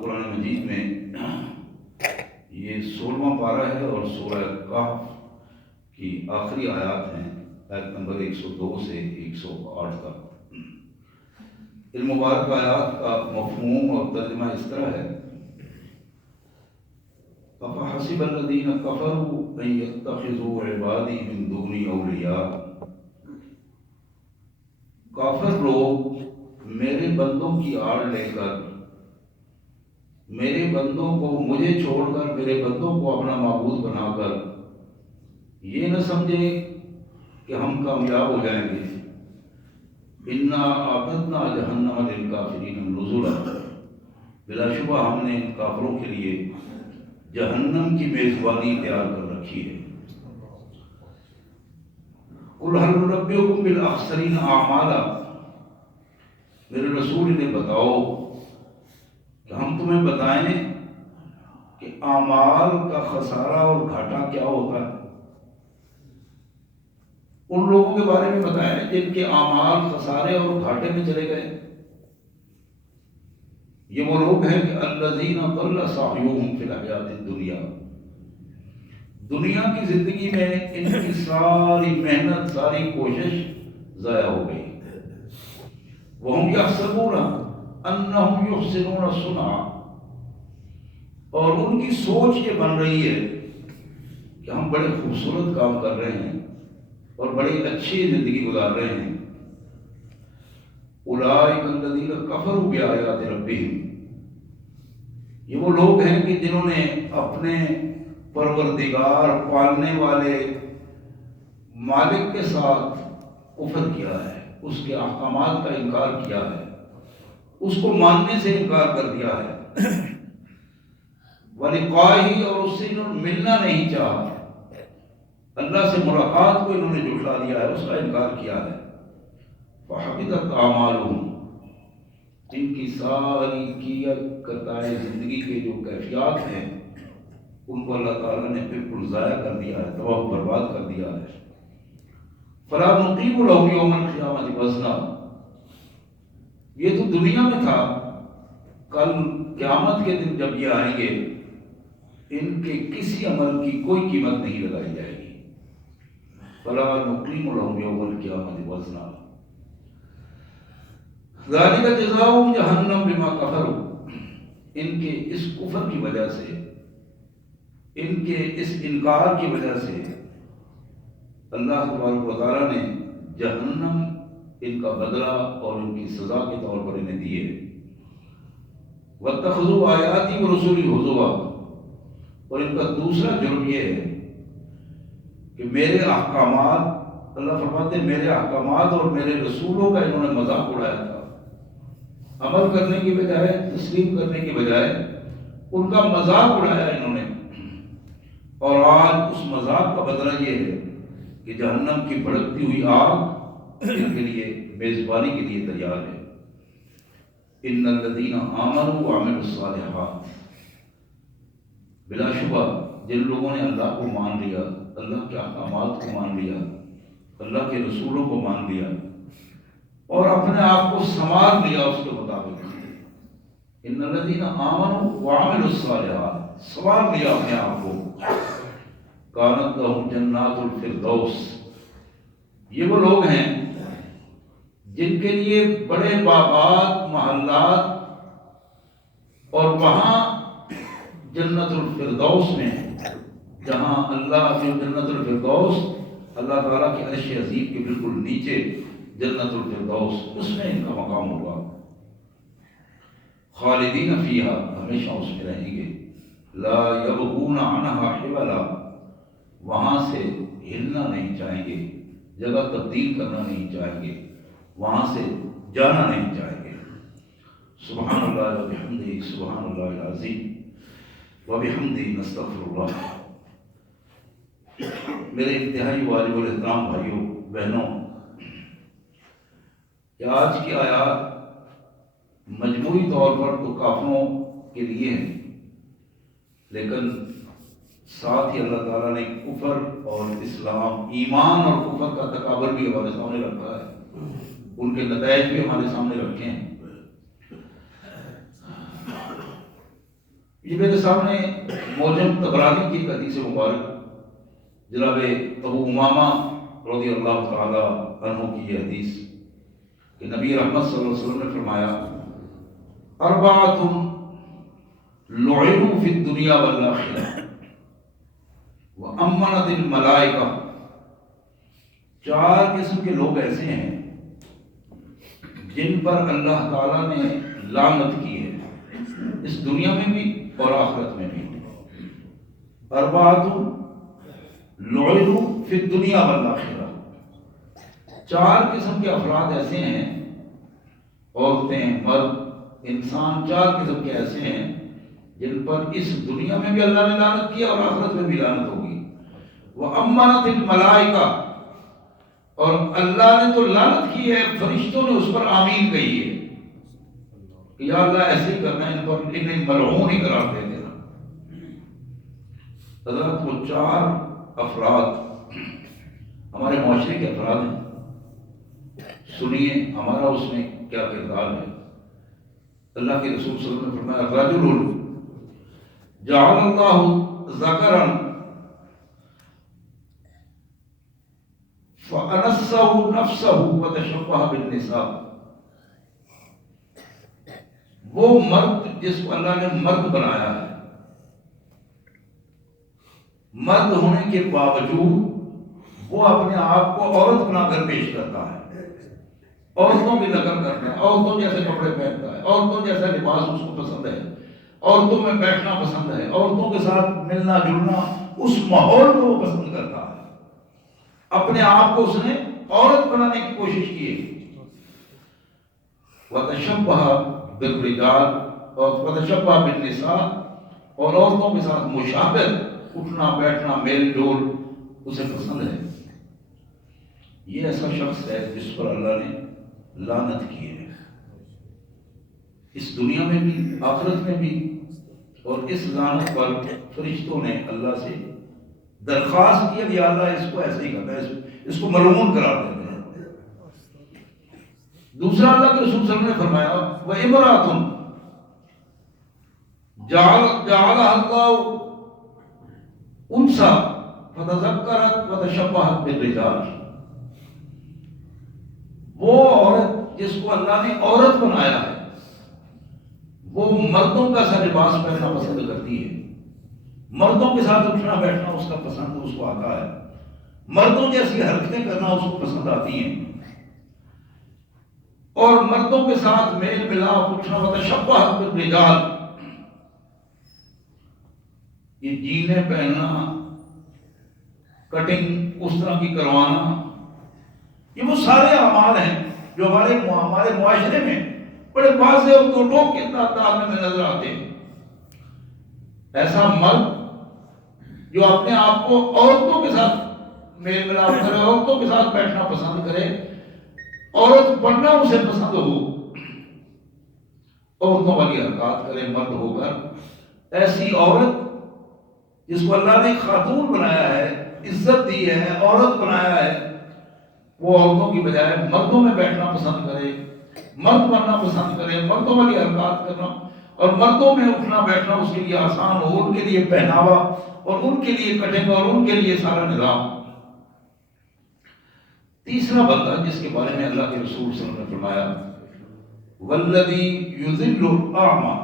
قرآن مجید میں یہ 16واں پارہ ہے اور سورہ کہف کی آخری آیات ہیں، آیت نمبر 102 سے 108 تک۔ ان مبارک آیات کا مفہوم اور ترجمہ اس طرح ہے: أَفَحَسِبَ الَّذِينَ كَفَرُوا أَن يَتَّخِذُوا عِبَادِي مِن دُونِي أَوْلِيَاءَ، کافر لوگ میرے بندوں کی آڑ لے کر، میرے بندوں کو مجھے چھوڑ کر میرے بندوں کو اپنا معبود بنا کر یہ نہ سمجھیں کہ ہم کامیاب ہو جائیں گے۔ اِنَّا أَعْتَدْنَا جَهَنَّمَ لِلْكَافِرِينَ نُزُلًا، بلا شبہ ہم نے ان کافروں کے لیے جہنم کی میزبانی تیار کر رکھی ہے۔ قُلْ هَلْ نُنَبِّئُكُم بِالْأَخْسَرِينَ أَعْمَالًا، میرے رسول انہیں بتاؤ کہ ہم تمہیں بتائیں کہ اعمال کا خسارہ اور گھاٹا کیا ہوتا ہے۔ ان لوگوں کے بارے میں بتائیں جن کے اعمال خسارے اور گھاٹے میں چلے گئے۔ یہ وہ لوگ ہیں کہ الذین ضل سعیہم فی الحیاۃ الدنیا، دنیا کی زندگی میں ان کی ساری محنت، ساری کوشش ضائع ہو گئی۔ وہم یحسبون انہم یحسنون صنعا، اور ان کی سوچ یہ بن رہی ہے کہ ہم بڑے خوبصورت کام کر رہے ہیں اور بڑی اچھی زندگی گزار رہے ہیں۔ اولئک الذین کفروا بآیات ربہم، یہ وہ لوگ ہیں کہ جنہوں نے اپنے پروردگار، پالنے والے مالک کے ساتھ کفر کیا ہے، اس کے احکامات کا انکار کیا ہے، اس کو ماننے سے انکار کر دیا ہے۔ وَلِقَائِهِ، اور اس سے انہوں نے ملنا نہیں چاہا، اللہ سے ملاقات کو انہوں نے جھٹلا دیا ہے، اس کا انکار کیا ہے۔ فَحَبِطَتْ أَعْمَالُهُمْ، ان کی ساری کیا کرتائے زندگی کے جو کیفیات ہیں ان کو اللہ تعالیٰ نے بالکل ضائع کر دیا ہے، تباہ و برباد کر دیا ہے۔ فَلَا نُقِيمُ لَهُمْ يَوْمَ الْقِيَامَةِ وَزْنًا، یہ تو دنیا میں تھا، کل قیامت کے دن جب یہ آئیں گے ان کے کسی عمل کی کوئی قیمت نہیں لگائی جائے گی۔ فَلَا نُقِيمُ لَهُمْ يَوْمَ الْقِيَامَةِ وَزْنًا ذَلِكَ جَزَاؤُهُمْ جَهَنَّمُ بِمَا كَفَرُوا، ان کے اس کفر کی وجہ سے، ان کے اس انکار کی وجہ سے اللہ تبارک و تعالیٰ نے جہنم ان کا بدلہ اور ان کی سزا کے طور پر انہیں دی ہے۔ وَاتَّخَذُوا آیَاتِي وَرُسُلِي هُزُوًا، اور ان کا دوسرا جرم یہ ہے کہ میرے احکامات، اللہ فرماتے ہیں میرے احکامات اور میرے رسولوں کا انہوں نے مذاق اڑایا تھا۔ عمل کرنے کی بجائے، تسلیم کرنے کی بجائے ان کا مذاق اڑایا انہوں نے، اور آج اس مذاق کا بدلہ یہ ہے کہ جہنم کی بھڑکتی ہوئی آگ ان کے لیے میزبانی کے لیے تیار ہے۔ ان الذین آمنوا وعملوا الصالحات، بلا شبہ جن لوگوں نے اللہ کو مان لیا، اللہ کے احکامات کو مان لیا، اللہ کے رسولوں کو مان لیا اور اپنے آپ کو سنوار لیا اس کے مطابق، ان الذین آمنوا وعملوا الصالحات، سنوار لیا اپنے آپ کو، کانت لہم جنات الفردوس، یہ وہ لوگ ہیں جن کے لیے بڑے باغات، محلات، اور وہاں جنت الفردوس میں، جہاں اللہ جو جنت الفردوس اللہ تعالیٰ کے عرش عظیم کے بالکل نیچے جنت الفردوس، اس میں ان کا مقام ہوگا۔ خالدین فیہا، ہمیشہ اس میں رہیں گے۔ لا یبغون عنہا حولا، وہاں سے ہلنا نہیں چاہیں گے، جگہ تبدیل کرنا نہیں چاہیں گے، وہاں سے جانا نہیں چاہیں گے۔ سبحان اللہ وبحمدہ، سبحان اللہ العظیم وبحمدہ، نستغفر اللہ۔ میرے انتہائی واجب الاحترام بھائیوں بہنوں، کہ آج کی آیات مجموعی طور پر تو کافروں کے لیے ہیں، لیکن ساتھ ہی اللہ تعالیٰ نے کفر اور اسلام، ایمان اور کفر کا تقابل بھی ہمارے سامنے رکھا ہے، ان کے نتائج بھی ہمارے سامنے رکھے ہیں۔ یہ میرے سامنے موجم طبرانی کی ایک حدیث مبارک جناب ابو امامہ رضی اللہ تعالی عنہ کی یہ حدیث کہ نبی رحمت صلی اللہ علیہ وسلم نے فرمایا اربعۃ لعنوا فی الدنیا والآخرہ وامنت الملائکہ، چار قسم کے لوگ ایسے ہیں جن پر اللہ تعالیٰ نے لعنت کی ہے، اس دنیا میں بھی اور آخرت میں بھی۔ اربعۃ لعنوا فی الدنیا والآخرہ، چار قسم کے افراد ایسے ہیں، عورتیں، مرد، انسان، چار قسم کے ایسے ہیں جن پر اس دنیا میں بھی اللہ نے لعنت کیا اور آخرت میں بھی لعنت ہوگی۔ وَأَمَّنَتِ الْمَلَائِكَةُ، اور اللہ نے تو لعنت کی ہے، فرشتوں نے اس پر آمین کہی ہے کہ یا اللہ ایسے ہی کرنا ہے، ان پر انہیں ملعون ہی قرار دے دینا۔ حضرت وہ چار افراد ہمارے معاشرے کے افراد ہیں، سنیے ہمارا اس میں کیا کردار ہے۔ اللہ کے رسول صلی اللہ علیہ وسلم نے فرمایا رجل جعل اللہ ذکرا فأنسہ نفسہ وتشبہ بالنساء، وہ مرد جس کو اللہ نے مرد بنایا ہے، مرد ہونے کے باوجود وہ اپنے آپ کو عورت بنا کر پیش کرتا ہے، عورتوں کی نقل کرتا ہے، عورتوں جیسے کپڑے پہنتا ہے، عورتوں جیسا لباس اس کو پسند ہے، عورتوں میں بیٹھنا پسند ہے، عورتوں کے ساتھ ملنا جلنا، اس ماحول کو وہ پسند کرتا ہے، اپنے آپ کو اس نے عورت بنانے کی کوشش کی ہے۔ وَتَشَبَّهَ بِالرِّجَالِ، اور وَتَشَبَّهَ بِالنِّسَاءِ، اور عورتوں کے ساتھ مشابہت، اٹھنا بیٹھنا میل جول اسے پسند ہے۔ یہ ایسا شخص ہے جس پر اللہ نے لعنت کی ہے، اس دنیا میں بھی آخرت میں بھی، اور اس لعنت پر فرشتوں نے اللہ سے درخواست کی کہ اللہ اس کو ایسے ہی کرنا ہے، اس کو ملعون قرار دینا ہے۔ دوسرا اللہ کے رسول صلی اللہ علیہ وسلم نے فرمایا وَإِمْرَأَةٌ جَعَلَهَا اللَّهُ أُنثىٰ فَتَذَكَّرَتْ وَتَشَبَّهَتْ بِالرِّجَالِ، وہ عورت جس کو اللہ نے عورت بنایا ہے وہ مردوں کا سا لباس پہننا پسند کرتی ہے، مردوں کے ساتھ اٹھنا بیٹھنا اس کا پسند اس کو آتا ہے، مردوں جیسی حرکتیں کرنا اس کو پسند آتی ہیں، اور مردوں کے ساتھ میل ملاپ اٹھنا وتشبہ بالرجال، یہ جینے پہننا، کٹنگ اس طرح کی کروانا، یہ وہ سارے اعمال ہیں جو ہمارے معاشرے میں بڑے واضح اور دو ٹوک کے تعداد میں نظر آتے ہیں۔ ایسا مرد جو اپنے آپ کو عورتوں کے ساتھ میل ملاپ کرے، عورتوں کے ساتھ بیٹھنا پسند کرے، عورت بننا اسے پسند ہو، عورتوں والی حرکات کرے مرد ہو کر، ایسی عورت جس کو اللہ نے خاتون بنایا ہے، عزت دی ہے، عورت بنایا ہے، وہ عورتوں کی بجائے مردوں میں بیٹھنا پسند کرے، مرد بننا پسند کرے، مردوں والی حرکات کرنا، اور مردوں میں اٹھنا بیٹھنا اس کے لیے آسان ہو، ان کے لیے پہناوا اور ان کے لیے کٹنگ اور ان کے لیے سارا نظام۔ تیسرا بندہ جس کے بارے میں اللہ کے رسول صلی اللہ علیہ وسلم نے فرمایا والذی یذل الاعمى،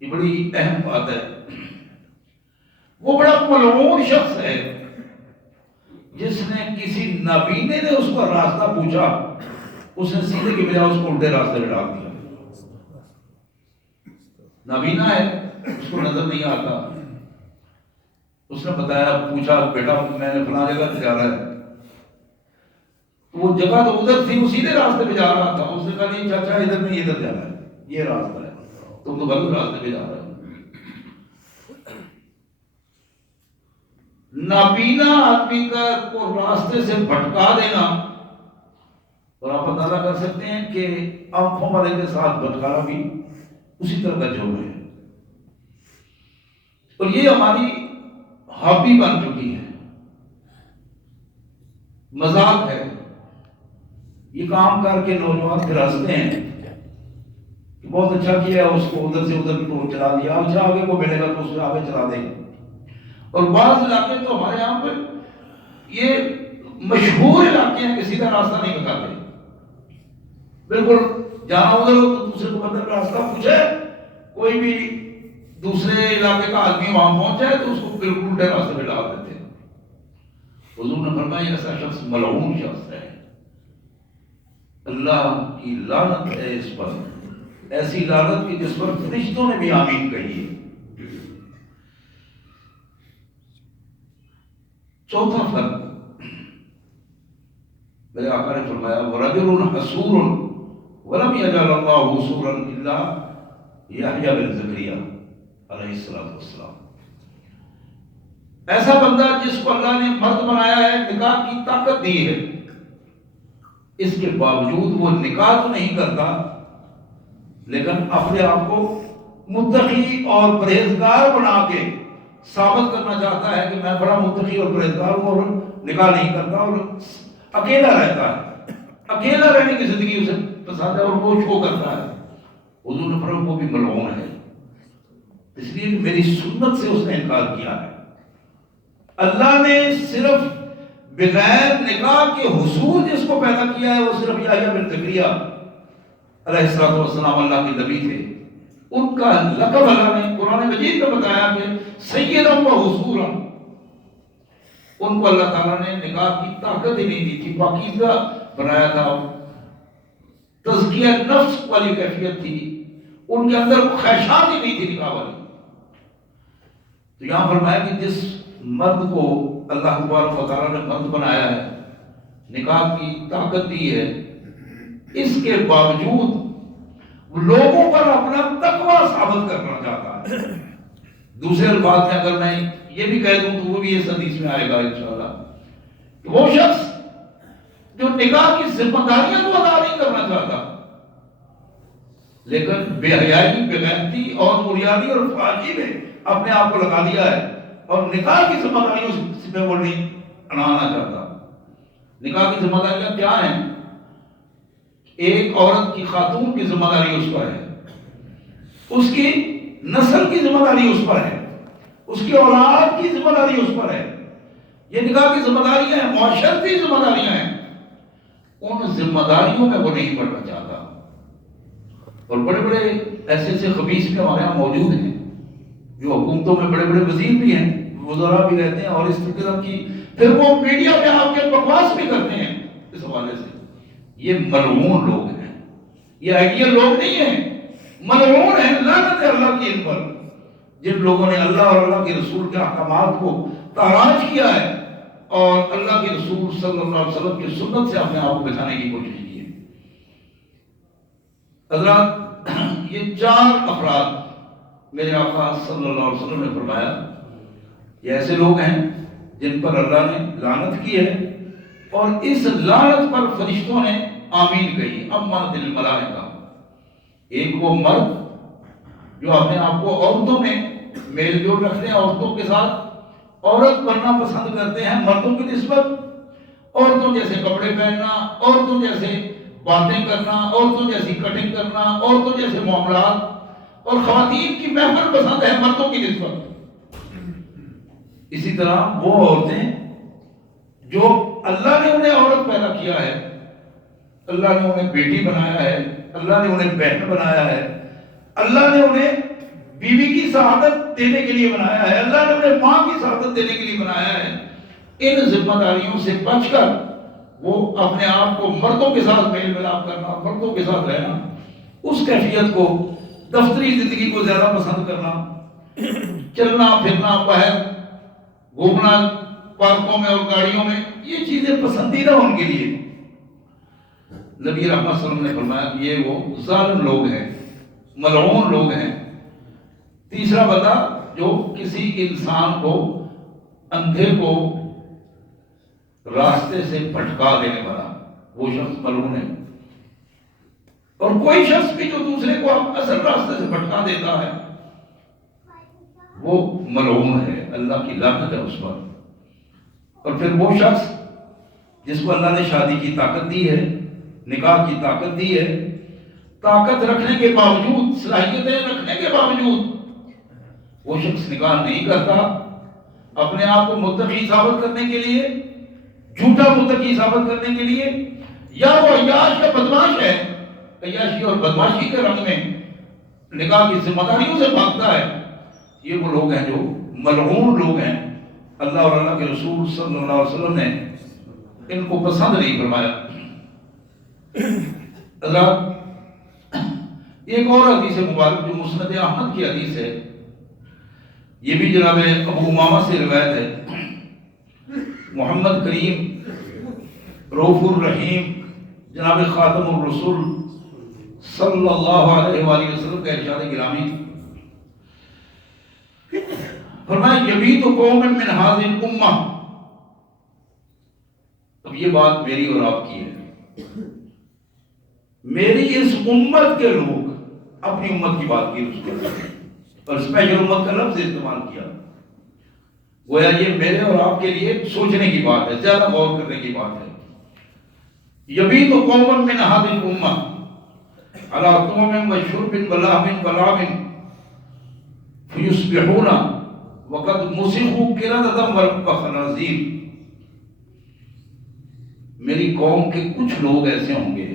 یہ بڑی اہم بات ہے، وہ بڑا ملعون شخص ہے جس نے کسی نابینے نے اس کو راستہ پوچھا، اس نے سیدھے کی بجائے اس کو الٹے راستے میں ڈال دیا۔ نابینا ہے، اس کو نظر نہیں آتا، اس نے بتایا، پوچھا بیٹا میں نے فلاں جگہ پہ جانا ہے، وہ جگہ تو ادھر تھی، وہ سیدھے راستے پہ جا رہا تھا، اس نے کہا نہیں چاچا ادھر نہیں، ادھر جانا ہے، یہ راستہ ہے، تم تو غلط راستے پہ جا رہے ہو۔ نابینا آدمی کو راستے سے بھٹکا دینا، اور آپ اندازہ کر سکتے ہیں کہ آنکھوں والے کے ساتھ بھٹکانا بھی اسی طرح کا جرم ہے، اور یہ ہماری ہابی بن چکی ہے، مذاق ہے، یہ کام کر کے نوجوان پھر ہنستے ہیں کہ بہت اچھا کیا، اس کو ادھر سے ادھر ٹور چلا دیا، اچھا آگے کو ملے گا تو اس سے آگے چلا دیں گے۔ اور بعض علاقے تو ہمارے یہاں پہ یہ مشہور علاقے ہیں کہ سیدھا راستہ نہیں بتاتے، بالکل جانا ادھر ہو تو دوسرے کو بندر کا راستہ پوچھے، کوئی بھی دوسرے علاقے کا آدمی وہاں پہنچ جائے تو اس کو بالکل الٹے راستے پہ ڈال دیتے ہیں۔ حضور نے فرمایا ایسا شخص ملعون شخص ہے، اللہ کی لعنت ہے اس پر، ایسی لعنت کی جس پر فرشتوں نے بھی آمین کہی ہے۔ چوتھا فرق میرے آقا نے فرمایا وَرَجُلٌ حَسُورٌ وَلَمْ يَجْعَلْ اللَّهُ حُسُورًا إِلَّا يَحْيَىٰ بن زکریا علیہ السلام، ایسا بندہ جس کو اللہ نے مرد بنایا ہے، نکاح کی طاقت دی ہے، اس کے باوجود وہ نکاح تو نہیں کرتا لیکن اپنے آپ کو متقی اور پرہیزگار بنا کے ثابت کرنا چاہتا ہے کہ میں بڑا متقی اور پرہیزگار ہوں، اور نکاح نہیں کرتا اور اکیلا رہتا ہے، اکیلا رہنے کی زندگی اسے پسند ہے اور وہ شو کرتا ہے۔ حضور نے فرمایا وہ بھی ملعون ہے، اس لیے کہ میری سنت سے اس نے انکار کیا ہے۔ اللہ نے صرف بغیر نکاح کے حصول جس کو پیدا کیا ہے وہ صرف یحییٰ بن زکریا علیہ السلام اللہ کے نبی تھے، ان کا لقب اللہ نے قرآن مجید میں بتایا کہ سیداً و حصوراً، ان کو اللہ تعالیٰ نے نکاح کی طاقت ہی نہیں دی تھی، پاکیزہ بنایا تھا، تزکیہ نفس والی کیفیت تھی، ان کے اندر خواہشات ہی نہیں تھی نکاح والی۔ تو یہاں فرمایا کہ جس مرد کو اللہ تبارک و تعالیٰ نے مرد بنایا ہے، نکاح کی طاقت دی ہے، اس کے باوجود لوگوں پر اپنا تقوی ثابت کرنا چاہتا ہے۔ دوسرے الفاظ میں اگر میں یہ بھی کہہ دوں تو وہ بھی اس حدیث میں آئے گا انشاءاللہ، کہ وہ شخص جو نکاح کی ذمہ داریاں تو ادا نہیں کرنا چاہتا لیکن بے حیائی، بے غیرتی اور مریادی اور فاجی میں اپنے آپ کو لگا دیا ہے، اور نکاح کی ذمہ داریوں سے وہ نہیں اڑانا چاہتا۔ نکاح کی ذمہ داریاں کیا ہیں؟ ایک عورت کی، خاتون کی ذمہ داری اس پر ہے، اس کی نسل کی ذمہ داری اس پر ہے، اس کی اولاد کی ذمہ داری اس پر ہے۔ یہ نکاح کی ذمہ داریاں ہیں، معاشرتی ذمہ داریاں ہیں، ان ذمہ داریوں میں وہ نہیں پڑنا چاہتا۔ اور بڑے بڑے ایسے خبیث بھی ہمارے یہاں موجود ہیں جو حکومتوں میں بڑے بڑے وزیر بھی ہیں، وزراء بھی رہتے ہیں، اور اس طرح کی پھر وہ میڈیا میں آ کے بکواس بھی کرتے ہیں اس حوالے سے۔ یہ ملعون لوگ ہیں، یہ آئیڈیل لوگ نہیں ہیں، ملعون ہیں، لعنت ہے اللہ کی ان پر، جن لوگوں نے اللہ اور اللہ کے رسول کے احکامات کو تاراج کیا ہے اور اللہ کے رسول صلی اللہ علیہ وسلم کی سنت سے اپنے آپ کو بچانے کی کوشش کی ہے۔ حضرات، یہ چار افراد میرے آقا صلی اللہ علیہ وسلم نے فرمایا یہ ایسے لوگ ہیں جن پر اللہ نے لعنت کی ہے، اور اس لعنت پر فرشتوں نے آمین کہی، امنت الملائکہ۔ ایک وہ مرد جو اپنے آپ کو عورتوں میں میل جول رکھتے ہیں، عورتوں کے ساتھ عورت بننا پسند کرتے ہیں مردوں کی نسبت، عورتوں جیسے کپڑے پہننا، عورتوں جیسے باتیں کرنا، عورتوں جیسی کٹنگ کرنا، عورتوں جیسے معاملات، اور خواتین کی محفل پسند ہے مردوں کی نسبت۔ اسی طرح وہ عورتیں جو اللہ نے انہیں عورت پیدا کیا ہے، اللہ نے انہیں بیٹی بنایا ہے، اللہ نے انہیں بہن بنایا ہے، اللہ نے انہیں بیوی کی سعادت دینے کے لیے بنایا ہے، اللہ نے انہیں ماں کی سعادت دینے کے لیے بنایا ہے۔ ان ذمہ داریوں سے بچ کر وہ اپنے آپ کو مردوں کے ساتھ میل ملاپ کرنا، مردوں کے ساتھ رہنا، اس کیفیت کو، دفتری زندگی کو زیادہ پسند کرنا، چلنا پھرنا، باہر گھومنا پارکوں میں اور گاڑیوں میں، یہ چیزیں پسندیدہ ان کے لیے۔ نبی رحمت صلی اللہ علیہ وسلم نے فرمایا کہ یہ وہ ظالم لوگ ہیں، ملعون لوگ ہیں۔ تیسرا بندہ جو کسی انسان کو، اندھے کو راستے سے بھٹکا دینے والا، وہ شخص ملعون ہے۔ اور کوئی شخص بھی جو دوسرے کو اصل راستے سے بھٹکا دیتا ہے وہ ملعون ہے، اللہ کی لعنت ہے اس پر۔ اور پھر وہ شخص جس کو اللہ نے شادی کی طاقت دی ہے، نکاح کی طاقت دی ہے، طاقت رکھنے کے باوجود، صلاحیتیں رکھنے کے باوجود وہ شخص نکاح نہیں کرتا، اپنے آپ کو متقی ثابت کرنے کے لیے، جھوٹا متقی ثابت کرنے کے لیے، یا وہ عیاش یا بدماش ہے، عیاشی اور بدماشی کے رنگ میں نکاح کی ذمہ داریوں سے بھاگتا ہے، یہ وہ لوگ ہیں جو ملعون لوگ ہیں۔ اللہ اور اللہ کے رسول صلی اللہ علیہ وسلم نے ان کو پسند نہیں فرمایا۔ حضرات، ایک اور حدیث مبارک جو مسند احمد کی حدیث ہے، یہ بھی جناب ابو امامہ سے روایت ہے۔ محمد کریم رؤوف الرحیم جناب خاتم الرسول صلی اللہ علیہ وآلہ وسلم کا ارشاد گرامی فرمایا، یبیت قوم من هذه الامہ، اب یہ بات میری اور آپ کی ہے، میری اس امت کے لوگ، اپنی امت کی بات کی اور اسپیشل امت کا لفظ استعمال کیا، گویا یہ میرے اور آپ کے لیے سوچنے کی بات ہے، زیادہ غور کرنے کی بات ہے۔ یبیت قوم من هذه الامہ علی طعام و شرب و لحم و لعب فیصبحون وقد مسخوا قردة و خنازیر، میری قوم کے کچھ لوگ ایسے ہوں گے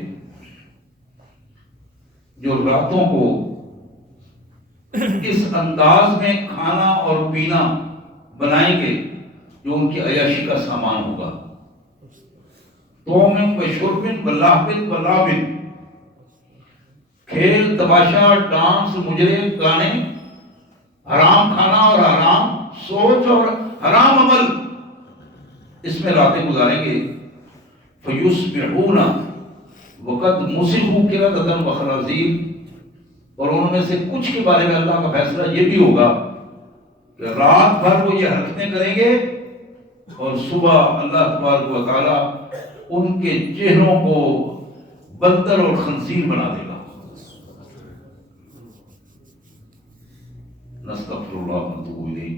جو راتوں کو اس انداز میں کھانا اور پینا بنائیں گے جو ان کی عیاشی کا سامان ہوگا۔ طعام و شرب و لحم و لعب، کھیل تماشا ڈانس مجرے گانے، حرام کھانا اور حرام سوچ اور حرام عمل، اس میں راتیں گزاریں گے۔ فیصبحون وقد مسخوا قردة و خنازیر، اور ان میں سے کچھ کے بارے میں اللہ کا فیصلہ یہ بھی ہوگا کہ رات بھر وہ یہ حرکتیں کریں گے اور صبح اللہ تبارک و تعالیٰ ان کے چہروں کو بندر اور خنزیر بنا دے گا۔ نستغفر اللہ و نتوب الیہ،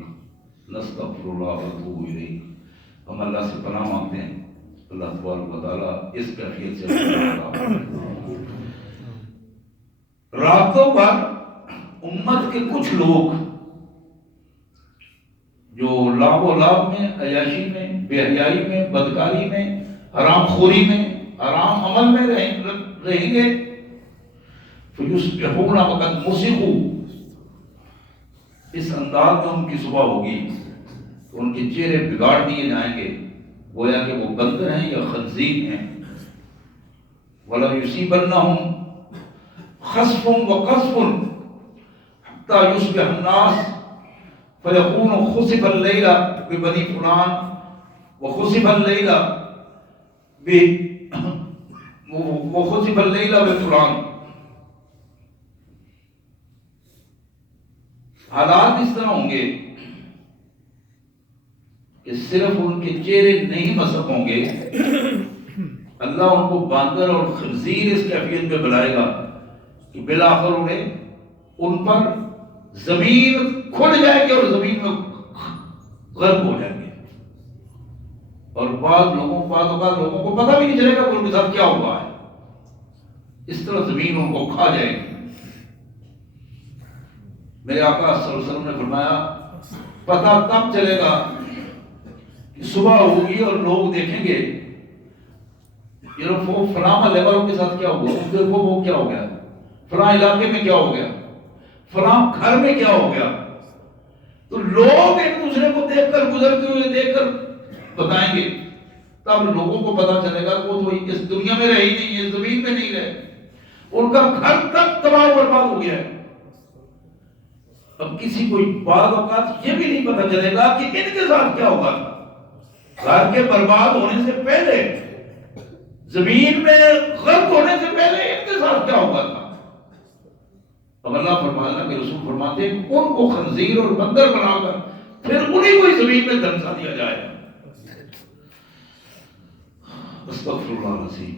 نستغفر اللہ و نتوب الیہ۔ ہم اللہ سے پناہ مانگتے ہیں، اللہ تبارک و تعالیٰ اس کیفیت سے راتوں پر امت کے کچھ لوگ جو لعب و لعب میں، عیاشی میں، بے حیائی میں، بدکاری میں، حرام خوری میں، حرام عمل میں رہیں گے۔ فیصبحون وقد مسخوا، اس انداز میں ان کی صبح ہوگی تو ان کے چہرے بگاڑ دیے جائیں گے، گویا کہ وہ بندر ہیں یا خنزیر ہیں۔ وَلَا يُصِيبَنَّهُمْ خَسْفٌ وَقَذْفٌ حَتَّى يُصْبِحَ النَّاسُ فَيَقُولُ خُسِفَ اللَّيْلَ بِبَنِي فُلَانٍ وَخُسِفَ اللَّيْلَ بِفُلَانٍ۔ حالات اس طرح ہوں گے کہ صرف ان کے چہرے نہیں مسخ ہوں گے، اللہ ان کو باندر اور خنزیر اس کیفیت میں بلائے گا کہ بالآخر انہیں ان پر زمین کھل جائے گی اور زمین میں غرق ہو جائیں گے، اور بعض اوقات لوگوں کو پتہ بھی نہیں چلے گا کہ ان کے ساتھ کیا ہوا ہے، اس طرح زمین ان کو کھا جائے گی۔ میرے آقا صلی اللہ علیہ وسلم نے فرمایا، پتہ تب چلے گا کہ صبح ہوگی اور لوگ دیکھیں گے وہ فلاں محلے والوں کے ساتھ کیا ہوا، دیکھو وہ کیا ہو گیا، فلاں علاقے میں کیا ہو گیا، فلاں گھر میں کیا ہو گیا، تو لوگ ایک دوسرے کو دیکھ کر، گزرتے ہوئے دیکھ کر بتائیں گے، تب لوگوں کو پتہ چلے گا کہ وہ تو اس دنیا میں رہے ہی نہیں، اس زمین میں نہیں رہے، ان کا گھر تک تباہ و برباد ہو گیا ہے۔ اب کسی کو بعض اوقات یہ بھی نہیں پتہ چلے گا کہ ان کے ساتھ کیا ہوگا تھا، گھر کے برباد ہونے سے پہلے، زمین میں غرق ہونے سے پہلے ان کے ساتھ کیا ہوگا تھا۔ اب اللہ فرماتا کہ رسول فرماتے ہیں ان کو خنزیر اور بندر بنا کر پھر انہیں کوئی زمین میں دھنسا دیا جائے۔ استغفر اللہ العظیم۔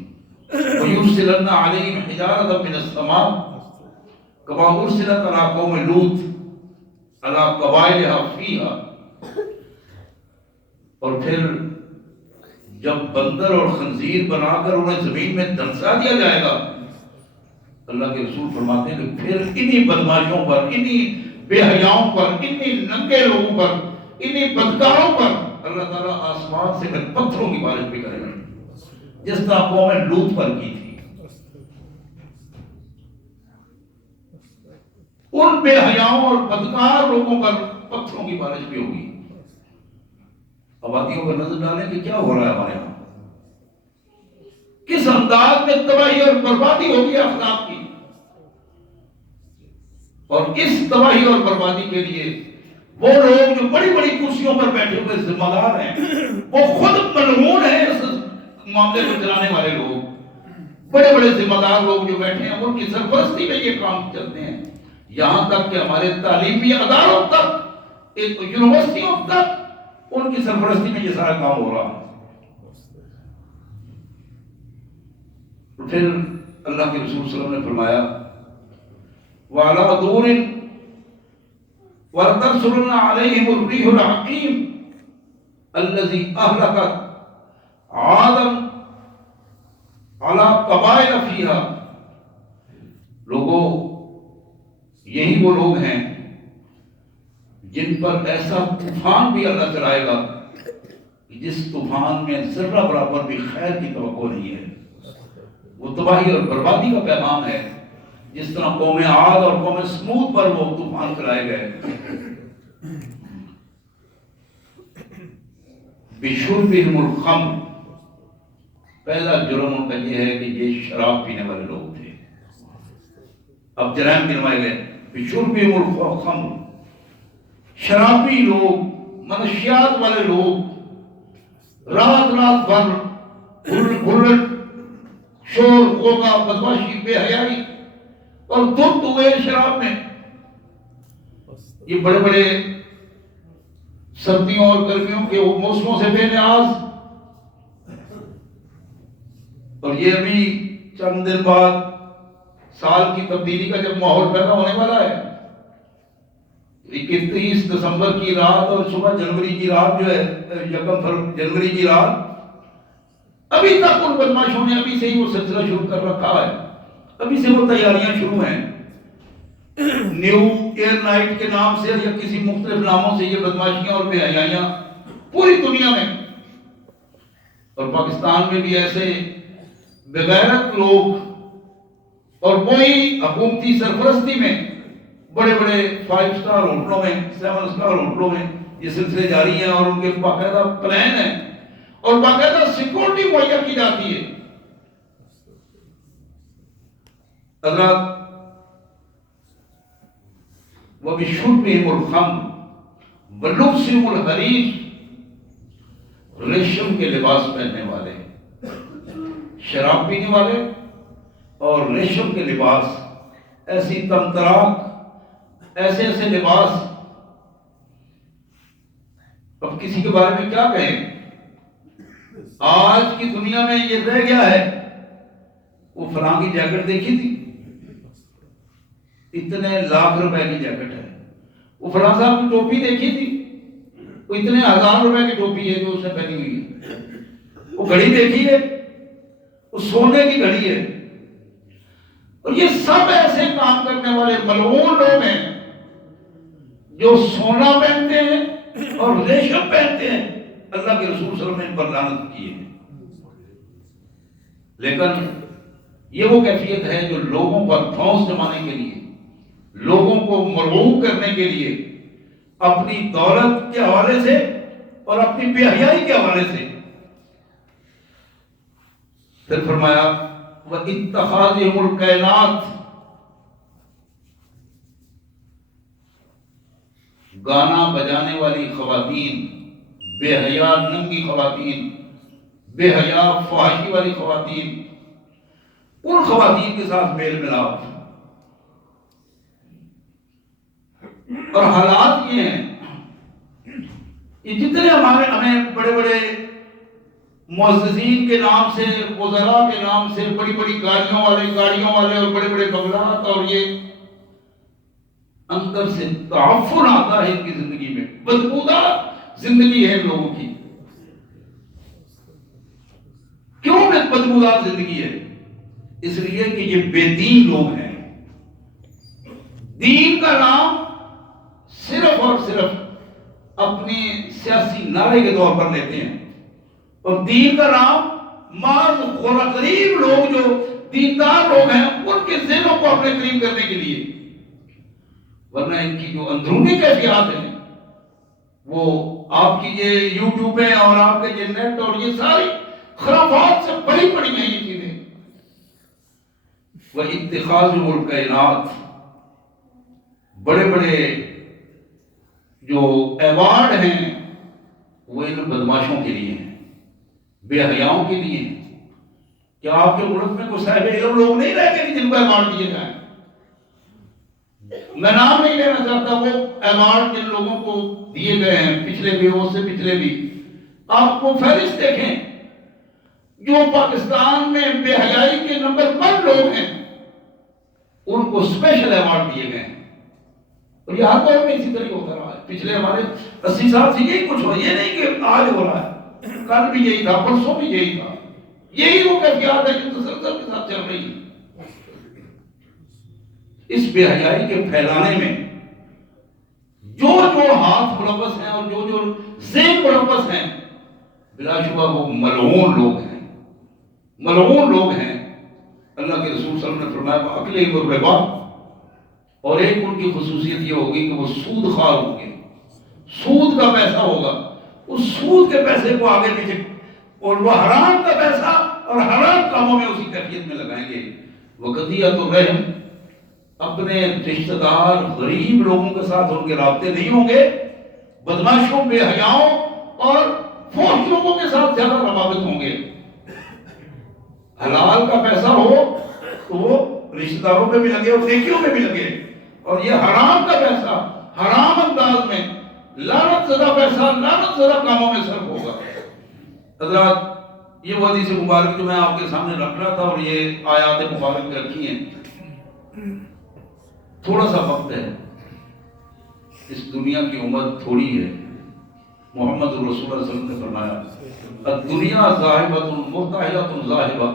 وَيُرْسِلَنَّ عَلَيْهِمْ حِجَارَةً مِّنَ السَّمَاءِ كَمَا أُرْسِلَتْ عَلَىٰ قَوْمِ لُوطٍ عَلَىٰ قَبَائِلِهَا فِيهَا، اور پھر جب بندر اور خنزیر بنا کر انہیں زمین میں دھنسا دیا جائے گا، اللہ کے رسول فرماتے ہیں کہ پھر انہی بدماشوں پر، انہی بے حیاؤں پر، انہی ننگے لوگوں پر، انہی بدکاروں پر اللہ تعالیٰ آسمان سے پتھروں کی بارش بھی کرے گا، جس طرح قوم لوط پر کی تھی۔ ان بے حیاؤں اور بدکار لوگوں پر پتھروں کی بارش بھی ہوگی۔ آبادیوں پر نظر ڈالیں کہ کیا ہو رہا ہے ہمارے یہاں، کس انداز میں تباہی اور بربادی ہوگی اخلاق کی۔ اور اس تباہی اور بربادی کے لیے وہ لوگ جو بڑی بڑی کرسیوں پر بیٹھے ہوئے ذمہ دار ہیں، وہ خود ملعون ہیں۔ اس معاملے کو چلانے والے لوگ، بڑے بڑے ذمہ دار لوگ جو بیٹھے ہیں، ان کی سرپرستی میں یہ کام چلتے ہیں، یہاں تک کہ ہمارے تعلیمی اداروں تک، یونیورسٹیوں تک ان کی سرپرستی میں یہ سارا کام ہو رہا ہے۔ پھر اللہ کے رسول صلی اللہ علیہ وسلم نے فرمایا وَعَلَىٰ دُورٍ وَلْتَنْصُرَنَّ عَلَيْهِمُ الرِّيحُ الْعَقِيمُ الَّذِي أَهْلَكَتْ عَادًا عَلَىٰ قَبَائِلَ فِيهَا۔ لوگوں، یہی وہ لوگ ہیں جن پر ایسا طوفان بھی اللہ چلائے گا جس طوفان میں ذرہ برابر بھی خیر کی توقع نہیں ہے۔ وہ تباہی اور بربادی کا پیغام ہے، جس طرح قوم عاد اور قوم سمود پر وہ طوفان چلائے گئے۔ بِشُرْبِهِمُ الْخَمْرِ، پہلا جرم ان کا یہ ہے کہ یہ شراب پینے والے لوگ تھے۔ اب جرائم گنوائے گئے، بِشُرْبِهِمُ الْخَمْرِ، شرابی لوگ، منشیات والے لوگ، رات رات بھر شور غوغا، بدماشی، بے حیائی اور دھت ہوئے شراب میں۔ یہ بڑے بڑے سردیوں اور گرمیوں کے موسموں سے بے نیاز، اور یہ ابھی چند دن بعد سال کی تبدیلی کا جب ماحول پیدا ہونے والا ہے، 31 دسمبر کی رات اور صبح جنوری کی رات جو ہے، 1 جنوری کی رات، ابھی تک ان بدماشوں نے ابھی سے ہی وہ سلسلہ شروع کر رکھا ہے، ابھی سے وہ تیاریاں شروع ہیں۔ نیو ایئر نائٹ کے نام سے یا کسی مختلف ناموں سے یہ بدماشیاں اور بے حیائیاں پوری دنیا میں، اور پاکستان میں بھی ایسے بغیرت لوگ، اور وہی حکومتی سرپرستی میں بڑے بڑے 5 اسٹار ہوٹلوں میں، 7 اسٹار ہوٹلوں میں یہ سلسلے جاری ہیں، اور ان کے باقاعدہ پلان ہیں اور باقاعدہ سیکورٹی مہیا کی جاتی ہے۔ حضرات، وَبِشُرْبِهِمُ الْخَمْرِ وَلُبْسِهِمُ الْحَرِيرَ، ریشم کے لباس پہننے والے، شراب پینے والے اور ریشم کے لباس، ایسی تمتراک، ایسے ایسے لباس۔ اب کسی کے بارے میں کیا کہیں؟ آج کی دنیا میں یہ رہ گیا ہے، وہ فلاں کی جیکٹ دیکھی تھی، اتنے لاکھ روپے کی جیکٹ ہے۔ وہ فلاں صاحب کی ٹوپی دیکھی تھی، وہ اتنے 1000 روپے کی ٹوپی ہے جو اس نے پہنی ہوئی ہے۔ وہ گھڑی دیکھی ہے، وہ سونے کی گھڑی ہے۔ اور یہ سب ایسے کام کرنے والے ملعون لوگ ہیں جو سونا پہنتے ہیں اور ریشم پہنتے ہیں۔ اللہ کے رسول صلی اللہ علیہ وسلم نے ان پر لعنت کی ہے۔ لیکن یہ وہ کیفیت ہے جو لوگوں پر دھونس جمانے کے لیے، لوگوں کو مرعوب کرنے کے لیے، اپنی دولت کے حوالے سے اور اپنی بے حیائی کے حوالے سے۔ پھر فرمایا وَاتَّخَاذِهِمُ الْكَيْنَاتِ، گانا بجانے والی خواتین، بے حیا ننگی خواتین، بے حیا فحاشی والی خواتین، ان خواتین کے ساتھ میل ملاپ۔ اور حالات یہ ہیں، یہ جتنے ہمیں بڑے بڑے معززین کے نام سے، وزراء کے نام سے، بڑی بڑی گاڑیوں والے اور بڑے بڑے بنگلات، اور یہ اندر سے تعفن آتا ہے ان کی زندگی میں، بدبودار زندگی ہے ان لوگوں کی۔ کیوں بدبودار زندگی ہے؟ اس لیے کہ یہ بے دین لوگ ہیں. دین کا نام صرف اور صرف اپنی سیاسی نعرے کے طور پر لیتے ہیں، اور دین کا نام محض غریب لوگ جو دیندار لوگ ہیں ان کے ذہنوں کو اپنے قریب کرنے کے لیے. ورنہ ان کی جو اندرونی کیفیات ہیں وہ آپ کی یہ یوٹیوب ہے اور آپ کے یہ نیٹ اور یہ ساری خرافات سے بڑی پڑی ہیں یہ چیزیں. وہ اتخاذ الکائنات، بڑے بڑے جو ایوارڈ ہیں وہ ان بدماشوں کے لیے ہیں، بے حیاؤں کے لیے ہیں. کیا آپ کے ملک میں کوئی صاحب علم لوگ نہیں رہتے جن کو ایوارڈ دیے جائیں؟ میں نام نہیں لینا چاہتا وہ ایوارڈ جن لوگوں کو دیے گئے ہیں، پچھلے بھی اس سے پچھلے بھی. آپ کو فہرست دیکھیں جو پاکستان میں بے حیائی کے نمبر 1 لوگ ہیں ان کو اسپیشل ایوارڈ دیے گئے ہیں. اور یہ ہر دور میں اسی طرح ہوتا رہا ہے. پچھلے ہمارے 80 سال سے یہی کچھ ہوا، یہ نہیں کہ آج ہو رہا ہے، کل بھی یہی تھا، پرسوں بھی یہی تھا. یہی وہ کیفیات ہے جو تسلسل کے ساتھ چل رہی ہے. اس بے حیائی کے پھیلانے میں جو جو ہاتھ ملوث ہیں اور جو جو ذہن ملوث ہیں بلا شبہ وہ ملعون لوگ ہیں، ملعون لوگ ہیں. اللہ کے رسول صلی اللہ علیہ وسلم نے فرمایا اکلہم الربا، اور ایک ان کی خصوصیت یہ ہوگی کہ وہ سود خوار ہوں گے. سود کا پیسہ ہوگا، اس سود کے پیسے کو آگے پیچھے، اور وہ حرام کا پیسہ اور حرام کاموں میں اسی کیفیت میں لگائیں گے. وقضیۃ الرحم، اپنے رشتہ دار غریب لوگوں کے ساتھ ان کے رابطے نہیں ہوں گے. بدماشوں، بے حیاؤں اور فوج لوگوں کے ساتھ زیادہ روابط ہوں گے. حلال کا پیسہ ہو تو وہ رشتہ داروں پہ بھی لگے اور نیکیوں میں بھی لگے، اور یہ حرام کا پیسہ حرام انداز میں لعنت زدہ پیسہ لعنت زدہ کاموں میں صرف ہوگا. حضرات، یہ وہ حدیث مبارک جو میں آپ کے سامنے رکھ رہا تھا اور یہ آیات مبارک میں رکھی ہیں. تھوڑا سا وقت ہے، اس دنیا کی عمر تھوڑی ہے. محمد رسول اللہ صلی اللہ علیہ وسلم نے فرمایا الدنیا ذاہبۃ مرتحلۃ ذاہبہ.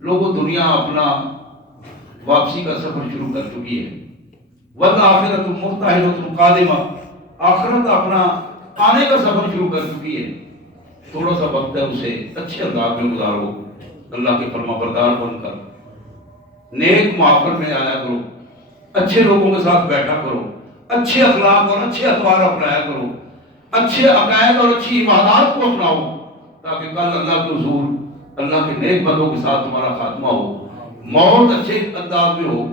لوگوں دنیا اپنا واپسی کا سفر شروع کر چکی ہے. والآخرۃ مرتحلۃ قادمہ، آخرت اپنا آنے کا سفر شروع کر چکی ہے. تھوڑا سا وقت ہے، اسے اچھے انداز میں گزارو، اللہ کے فرما بردار بن کر نیک معاشرت میں آیا کرو، اچھے لوگوں کے ساتھ بیٹھا کرو، اچھے اخلاق اور اچھے اطوار اپنایا کرو، اچھے عقائد اور اچھی عبادات کو اپناؤ، تاکہ کل اللہ کے حضور اللہ کے نیک بندوں کے ساتھ تمہارا خاتمہ ہو. موت اچھے انداز میں ہو،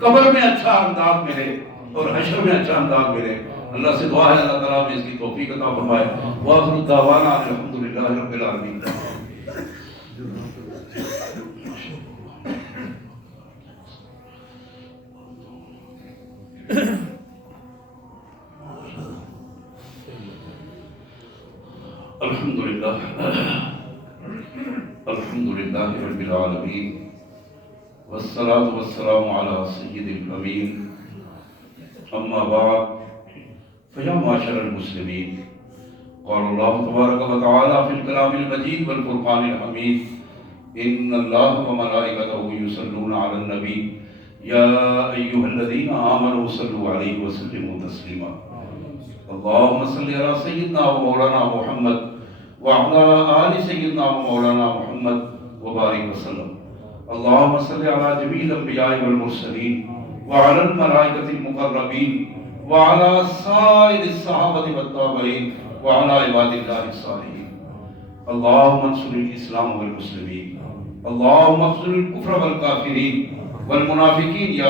قبر میں اچھا انداز ملے اور حشر میں اچھا انداز ملے. اللہ سے دعا ہے اللہ تعالیٰ میں اس کی توفیق عطا فرمائے. وآخر دعوانا الحمدللہ رب العالمین. الحمدللہ رب العالمین، والصلاة والسلام علی سید الامین. اما بعد، فیا معاشر المسلمین، قال اللہ تبارک و تعالی فی الکلام المجید والفرقان الحمید ان اللہ وملائکتہ یصلون علی النبی یا ایھا الذین آمنوا صلوا علیہ وسلموا تسلیما. اللہم صلی علی سیدنا و مولانا محمد وعلی آل سیدنا و مولانا محمد وبارک وسلم. اللہم صلی علی جمیع الانبیاء والمرسلین وعلی الملائکۃ المقربین وعلى سائر الصحابة والتابعين وعلى عباد الله الصالحين. اللهم انصر الإسلام والمسلمين، اللهم اخذل الكفر والكافرين والمنافقين يا